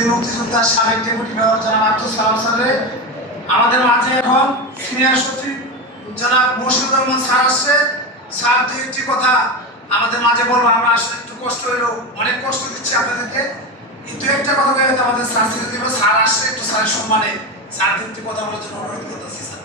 বীর মুক্তিযোদ্ধা সাবেক ডেপুটি মেয়র জনাব আব্দুল সালাম স্যারের আমাদের মাঝে এখন সিনিয়র সচিব জনাব মুর্শিদুর রহমান স্যার আসছে। স্যার দুইটি কথা আমাদের মাঝে বলবো। আমরা আসলে একটু কষ্ট হইলো, অনেক কষ্ট দিচ্ছি আপনাদেরকে, কিন্তু একটা কথা বলে আমাদের স্যার ছেড়ে দিব। স্যার আসছে, একটু স্যারের সম্মানে স্যার দুইটি কথা বলার জন্য অনুরোধ করতেছি। স্যার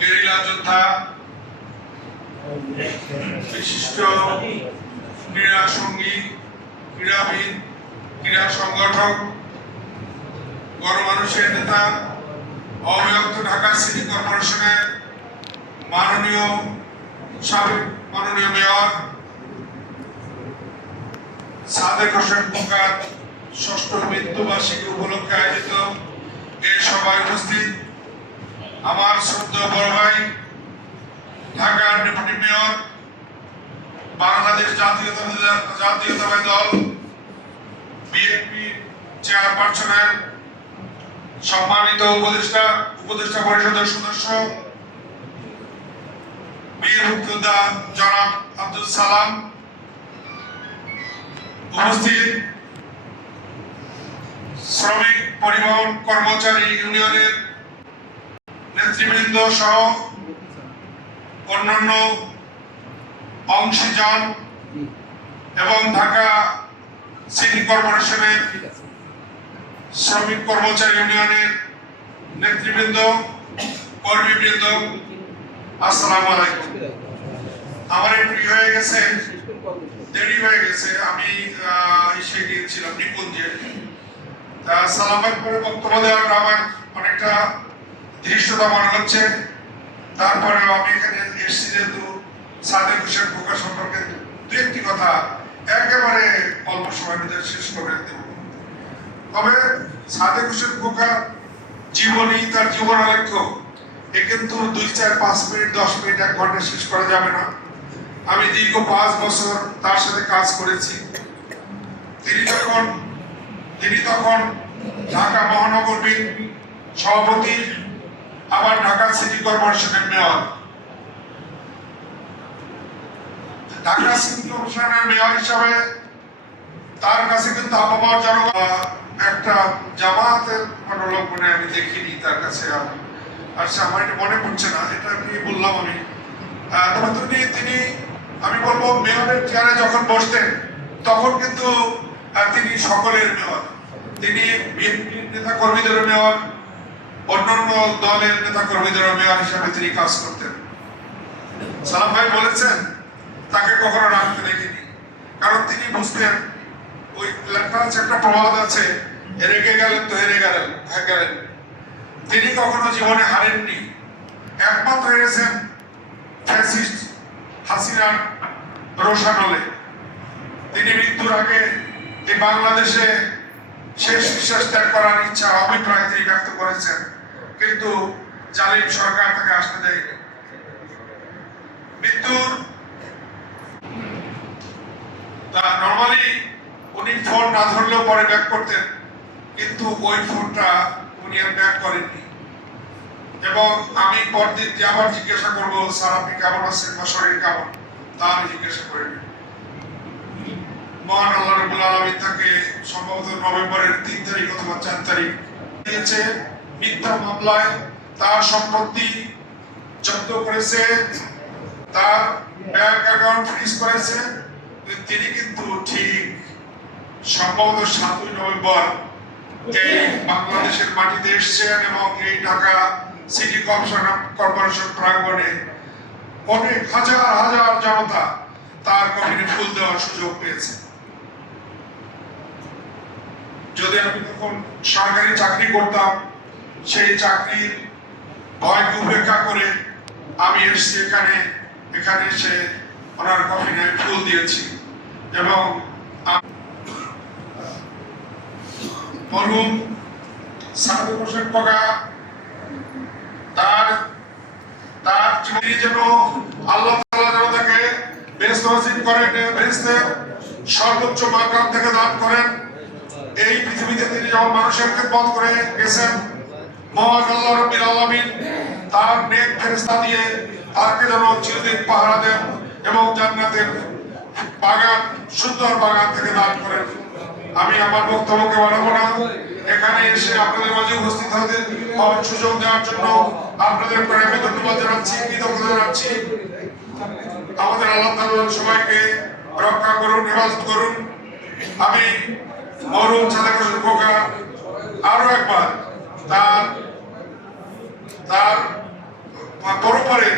গেরিলা যোদ্ধা, বিশিষ্ট ক্রীড়া সঙ্গী, ক্রীড়াবিদ, ক্রীড়া সংগঠক, গণমানুষের নেতা, অবিভক্ত ঢাকা সিটি কর্পোরেশনের সাবেক মাননীয় মেয়র সাদেক হোসেন খোকার ষষ্ঠ মৃত্যুবার্ষিকী উপলক্ষে আয়োজিত এই সভায় উপস্থিত আমার শ্রদ্ধেয় বড় ভাই, ঢাকার ডেপুটি মেয়র, বাংলাদেশ জাতীয়তাবাদী দল বিএনপি চেয়ারপারসনের সম্মানিত উপদেষ্টা পরিষদের সদস্য, বীর মুক্তিযোদ্ধা জনাব আব্দুল সালাম, উপস্থিত শ্রমিক পরিবহন কর্মচারী ইউনিয়নের নেতৃবৃন্দ সহ অন্যান্য অংশীজন এবং ঢাকা সিটি কর্পোরেশনের শ্রমিক কর্মচারী ইউনিয়নের নেতৃবৃন্দ, কর্মীবৃন্দ, আসসালামু আলাইকুম। আমার একটু হয়ে গেছে, দেরি হয়ে গেছে, আমি এসে গিয়েছিলাম নিকুঞ্জে। সালামের পরে বক্তব্য দেওয়াটা আমার অনেকটা ধৃষ্টতা মনে হচ্ছে। তারপরেও আমি এখানে এসেছি যেহেতু সাদেক হোসেন খোকা সম্পর্কে দু একটি কথা একেবারে অল্প সময়ের ভিতরে শেষ করে দেব। তবে সাদেক হোসেন খোকা জীবনী, তার জীবনালেখ্য এ কিন্তু 2, 4, 5 মিনিট, 10 মিনিট, 1 ঘন্টা শেষ করা যাবে না। আমি দীর্ঘ 5 বছর তার সাথে কাজ করেছি। তিনি তখন ঢাকা মহানগর বিএনপি সভাপতি, আবার ঢাকা সিটি কর্পোরেশনের মেয়র। ঢাকা সিটি কর্পোরেশনের মেয়র হিসাবে তার কাছে কিন্তু আবহাওয়ার জনগণ একটা জামাতের মনোলগ্নে আমি দেখিনি তার কাছে। আচ্ছা, আমার এটা মনে পড়ছে না, এটা কি বললাম আমি। তবে তিনি আমি বলবো মেয়রের চেয়ারে যখন বসতেন তখন কিন্তু তিনি সকলের মেয়র। তিনি বিএনপির নেতা কর্মীদেরও মেয়র, অন্যান্য দলের নেতা কর্মীদেরও মেয়র হিসাবে তিনি কাজ করতেন। সালাম ভাই বলেছেন তাকে কখনো রাখতে দেখিনি, কারণ তিনি বুঝতেন ওই একটা প্রবাদ আছে, রেগে গেলেন তো হেরে গেলেন। তিনি কখনো জীবনে হারেননি, একমাত্র হেরেছেন ফ্যাসিস্ট হাসিনার রোষানলে। তিনি মৃত্যুর আগে এই বাংলাদেশে শেষ নিঃশ্বাস ত্যাগ করার ইচ্ছা, অভিপ্রায় তিনি ব্যক্ত করেছেন, কিন্তু জালিম সরকার তাকে আসতে দেয়নি। মৃত্যুর নর্মালি উনি ফোন না ধরলেও পরে ব্যাক করতেন, কিন্তু ওই ফোনটা উনি আর ব্যাক করেননি। এবং আমি পরদিন যে আবার জিজ্ঞাসা করবো, স্যার আপনি কেমন আছেন বা শরীর কেমন, তা আমি জিজ্ঞাসা করিনি। মহান আল্লাহ রাব্বুল আলামিন তাকে সম্ভবত নভেম্বরের 3 তারিখ অথবা 4 তারিখ দিয়েছে। মিথ্যা মামলায় তার সম্পত্তি জব্দ করেছে, তার ব্যাংক অ্যাকাউন্ট ফ্রিজ করেছে। তিনি কিন্তু ঠিক সম্ভবত 7 নভেম্বর এই বাংলাদেশের মাটিতে এসেছেন এবং এই ঢাকা সিটি কর্পোরেশন প্রাঙ্গণে অনেক হাজার হাজার জনতা তার কফিনে ফুল দেওয়ার সুযোগ পেয়েছে। যদি আমি তখন সরকারি চাকরি করতাম, সেই চাকরির ভয়কে উপেক্ষা করে আমি এসেছি এখানে এসে ওনার কফিনে ফুল দিয়েছি। এবং মরহুম সাদেক হোসেন খোকা তার জীবনী যেন আল্লাহ তাআলা যেন তাকে বেহেশত নসিব করেন, বেহেশতের সর্বোচ্চ মাকাম থেকে দান করেন। এই পৃথিবীতে তিনি যখন মানুষের খেদমত করে গেছেন, মহান আল্লাহ রাব্বুল আলামিন তার নেক ফেরেশতা দিয়ে তাকে যেন চিরদিন পাহারা দেন এবং জান্নাতের বাগান, সুন্দর বাগান থেকে দান করেন। আমি আমার বক্তব্যকে বাড়াবো না, এখানে এসে আপনাদের মাঝে উপস্থিত হতে হওয়ার সুযোগ দেওয়ার জন্য আপনাদের প্রেমে ধন্যবাদ জানাচ্ছি, কৃতজ্ঞতা জানাচ্ছি। আমাদের আল্লাহ তাআলা সবাইকে রক্ষা করুন, হেফাজত করুন। আমি মরহুম সাদেক হোসেন খোকা আরো একবার তার পরপরের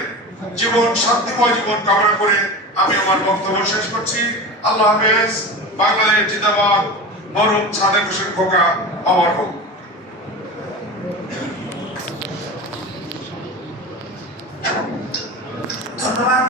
জীবন, শান্তিময় জীবন কামনা করে আমি আমার বক্তব্য শেষ করছি। আল্লাহ হাফেজ। বাংলাদেশ জিন্দাবাদ। মরহুম সাদেক হোসেন খোকা অমর হোক। ধন্যবাদ।